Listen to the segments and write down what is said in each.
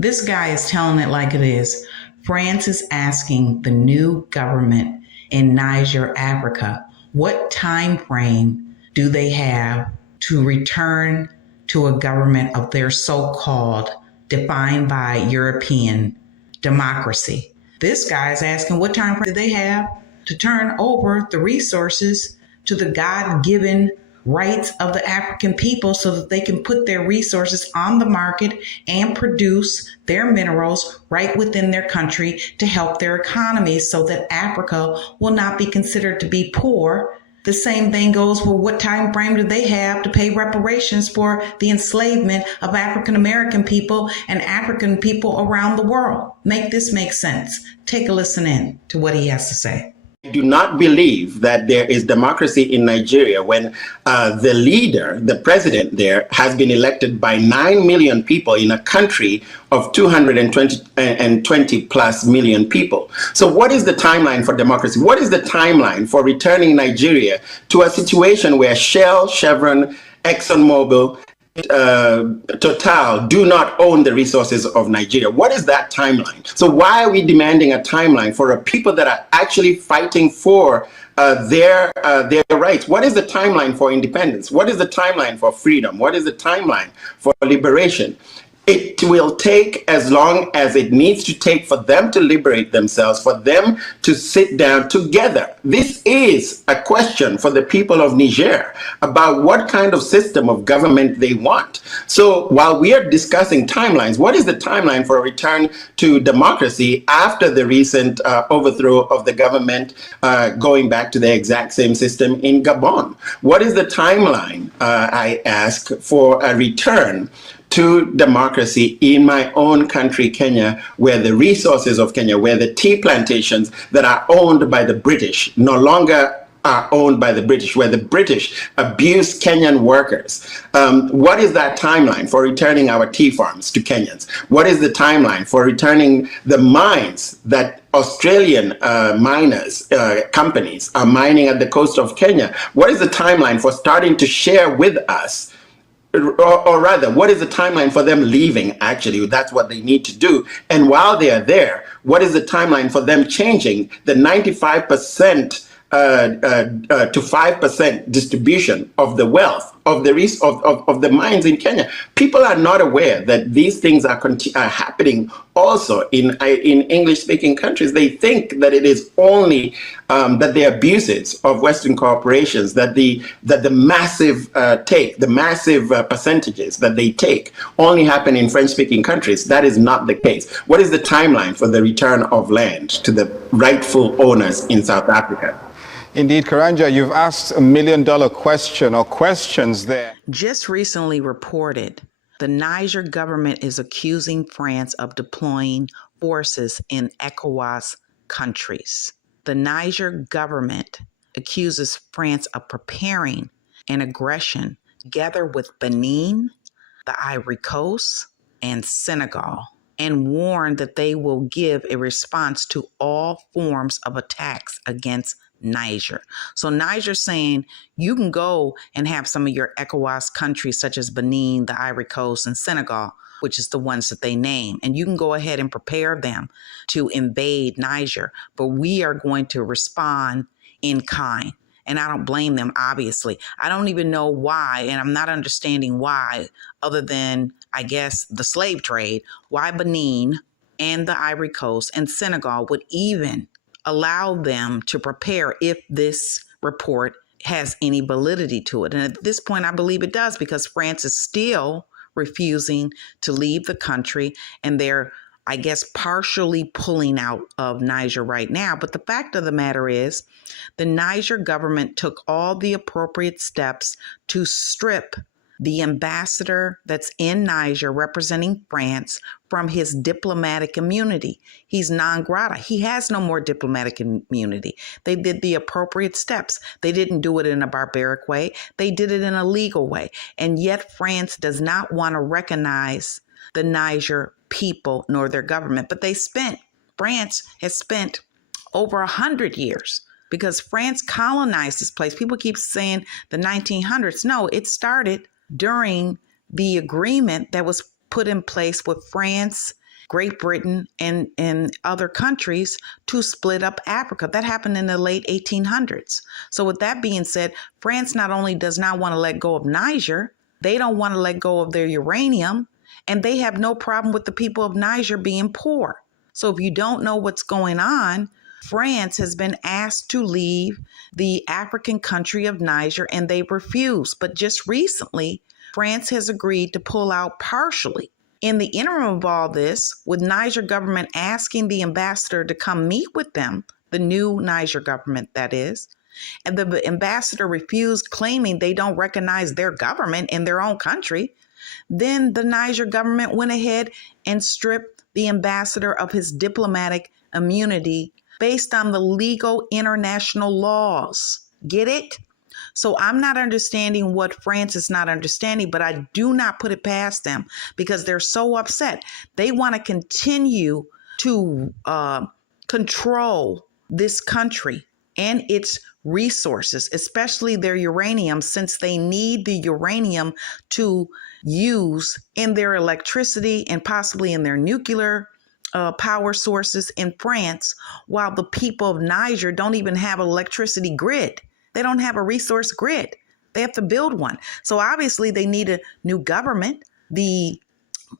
This guy is telling it like it is. France is asking the new government in Niger, Africa, what time frame do they have to return to a government of their so-called, defined by European democracy. This guy is asking what time frame do they have to turn over the resources to the God-given rights of the African people so that they can put their resources on the market and produce their minerals right within their country to help their economies so that Africa will not be considered to be poor. The same thing goes for what time frame do they have to pay reparations for the enslavement of African American people and African people around the world. Make this make sense. Take a listen in to what he has to say. I do not believe that there is democracy in Nigeria when the leader, the president there, has been elected by 9 million people in a country of 220 plus million people. So what is the timeline for democracy? What is the timeline for returning Nigeria to a situation where Shell, Chevron, ExxonMobil, Total do not own the resources of Nigeria? What is that timeline? So why are we demanding a timeline for a people that are actually fighting for their rights? What is the timeline for independence? What is the timeline for freedom? What is the timeline for liberation? It will take as long as it needs to take for them to liberate themselves, for them to sit down together. This is a question for the people of Niger about what kind of system of government they want. So while we are discussing timelines, what is the timeline for a return to democracy after the recent overthrow of the government going back to the exact same system in Gabon? What is the timeline, I ask, for a return to democracy in my own country, Kenya, where the resources of Kenya, where the tea plantations that are owned by the British no longer are owned by the British, where the British abuse Kenyan workers. What is that timeline for returning our tea farms to Kenyans? What is the timeline for returning the mines that Australian miners, companies are mining at the coast of Kenya? What is the timeline for starting to share with us? Or rather, what is the timeline for them leaving? Actually, that's what they need to do. And while they are there, what is the timeline for them changing the 95% to 5% distribution of the wealth of the mines in Kenya? People are not aware that these things are happening also in English-speaking countries. They think that it is only that the abuses of Western corporations, that the massive percentages that they take only happen in French-speaking countries. That is not the case. What is the timeline for the return of land to the rightful owners in South Africa? Indeed, Karanja, you've asked $1 million question or questions there. Just recently reported, the Niger government is accusing France of deploying forces in ECOWAS countries. The Niger government accuses France of preparing an aggression together with Benin, the Ivory Coast, and Senegal, and warned that they will give a response to all forms of attacks against Niger. So Niger's saying you can go and have some of your ECOWAS countries such as Benin, the Ivory Coast, and Senegal, which is the ones that they name, and you can go ahead and prepare them to invade Niger, but we are going to respond in kind. And I don't blame them, obviously. I don't even know why, and I'm not understanding why, other than, I guess, the slave trade, why Benin and the Ivory Coast and Senegal would even allow them to prepare if this report has any validity to it. And at this point, I believe it does, because France is still refusing to leave the country, and they're, I guess, partially pulling out of Niger right now. But the fact of the matter is, the Niger government took all the appropriate steps to strip the ambassador that's in Niger representing France from his diplomatic immunity. He's non grata. He has no more diplomatic immunity. They did the appropriate steps. They didn't do it in a barbaric way. They did it in a legal way. And yet France does not want to recognize the Niger people nor their government. But France has spent over 100 years, because France colonized this place. People keep saying the 1900s. No, it started during the agreement that was put in place with France Great Britain and other countries to split up Africa. That happened in the late 1800s. So with that being said, France not only does not want to let go of Niger, they don't want to let go of their uranium, and they have no problem with the people of Niger being poor. So if you don't know what's going on, France has been asked to leave the African country of Niger, and they refuse. But just recently, France has agreed to pull out partially. In the interim of all this, with Niger government asking the ambassador to come meet with them, the new Niger government, that is, and the ambassador refused, claiming they don't recognize their government in their own country, then the Niger government went ahead and stripped the ambassador of his diplomatic immunity based on the legal international laws. Get it? So I'm not understanding what France is not understanding, but I do not put it past them because they're so upset. They want to continue to control this country and its resources, especially their uranium, since they need the uranium to use in their electricity and possibly in their nuclear power sources in France, while the people of Niger don't even have an electricity grid. They don't have a resource grid. They have to build one. So obviously they need a new government. The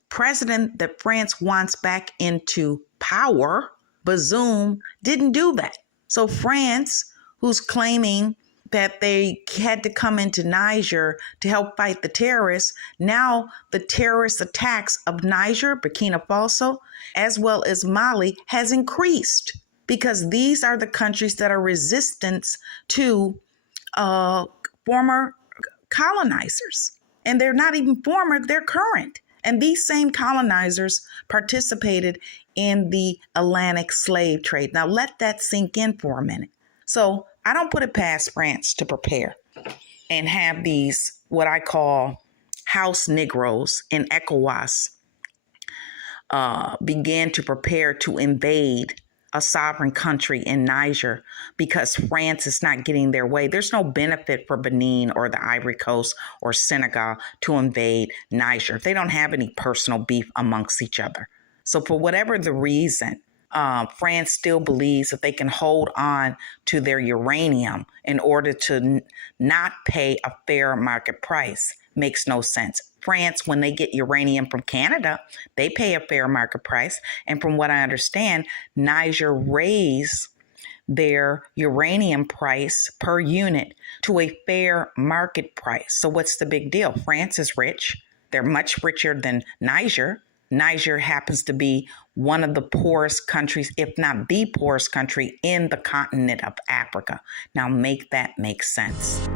president that France wants back into power, Bazoum, didn't do that. So France, who's claiming that they had to come into Niger to help fight the terrorists, now the terrorist attacks of Niger, Burkina Faso, as well as Mali has increased because these are the countries that are resistant to former colonizers. And they're not even former, they're current. And these same colonizers participated in the Atlantic slave trade. Now let that sink in for a minute. So I don't put it past France to prepare and have these, what I call house Negroes in ECOWAS, begin to prepare to invade a sovereign country in Niger because France is not getting their way. There's no benefit for Benin or the Ivory Coast or Senegal to invade Niger. They don't have any personal beef amongst each other. So for whatever the reason, France still believes that they can hold on to their uranium in order to not pay a fair market price. Makes no sense. France, when they get uranium from Canada, they pay a fair market price. And from what I understand, Niger raised their uranium price per unit to a fair market price. So what's the big deal? France is rich. They're much richer than Niger. Niger happens to be one of the poorest countries, if not the poorest country in the continent of Africa. Now make that make sense.